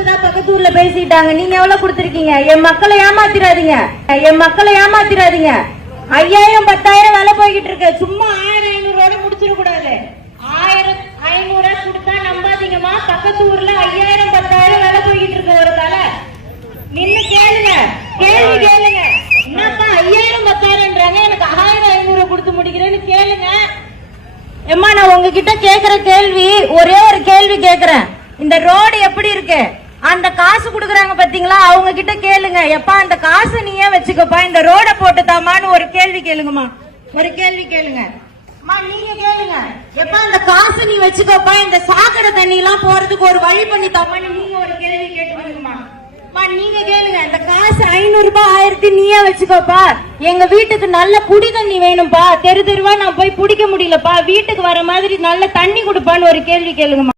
ஐயாயிரம் பக்கத்து ஊர்ல பேசிட்டாங்க. நீங்க எவ்வளவு கொடுத்துருக்கீங்க? என் மக்களை ஏமாத்திராதீங்க. என் மக்களை ஏமாத்திராதீங்க. ஐயாயிரம் பத்தாயிரம் வேலை போய்கிட்டு இருக்கு. சும்மா ஆயிரம் ஐநூறு முடிச்சிட கூடாது. ஆயிரம் ஐநூறு கொடுத்தா நம்பாதீங்கம்மா. பக்கத்து ஊர்ல ஐயாயிரம் பத்தாயிரம் வேலை போய்கிட்டு இருக்கு ஒரு தலை நின்னு கேளுங்க. கேள்வி கேளுங்க. என்னப்பா ஐயாயிரம் பத்தாயிரம்ன்றாங்க. எனக்கு ஆயிரம் ஐநூறு கொடுத்து முடிக்கிறேன்னு கேளுங்க. எம்மா நான் உங்ககிட்ட கேக்குற கேள்வி ஒரே ஒரு கேள்வி கேக்குறேன். இந்த ரோடு எப்படி இருக்கு? அந்த காசு கொடுக்குறாங்க பாத்தீங்களா? அவங்க கிட்ட கேளுங்க. எப்பா அந்த காசு நீ ஏன் வச்சுக்கப்பா? இந்த ரோட போட்டு தாமான்னு ஒரு கேள்வி கேளுங்கம்மா. ஒரு கேள்வி கேளுங்க. அம்மா நீங்க கேளுங்க. எப்பா அந்த காசு நீ வச்சுக்கப்பா? இந்த சாக்கடை தண்ணி எல்லாம் போறதுக்கு ஒரு வழி பண்ணி தாமான்னு நீங்க ஒரு கேள்வி கேட்டுக்கோங்கம்மா அம்மா, நீங்க கேளுங்க. இந்த காசு ஐநூறு ரூபாய் ஆயிரத்தி நீயே வச்சுக்கோப்பா. எங்க வீட்டுக்கு நல்ல குடி தண்ணி வேணும்பா. தெரு தெருவா நான் போய் பிடிக்க முடியலப்பா. வீட்டுக்கு வர மாதிரி நல்ல தண்ணி கொடுப்பான்னு ஒரு கேள்வி கேளுங்கம்மா.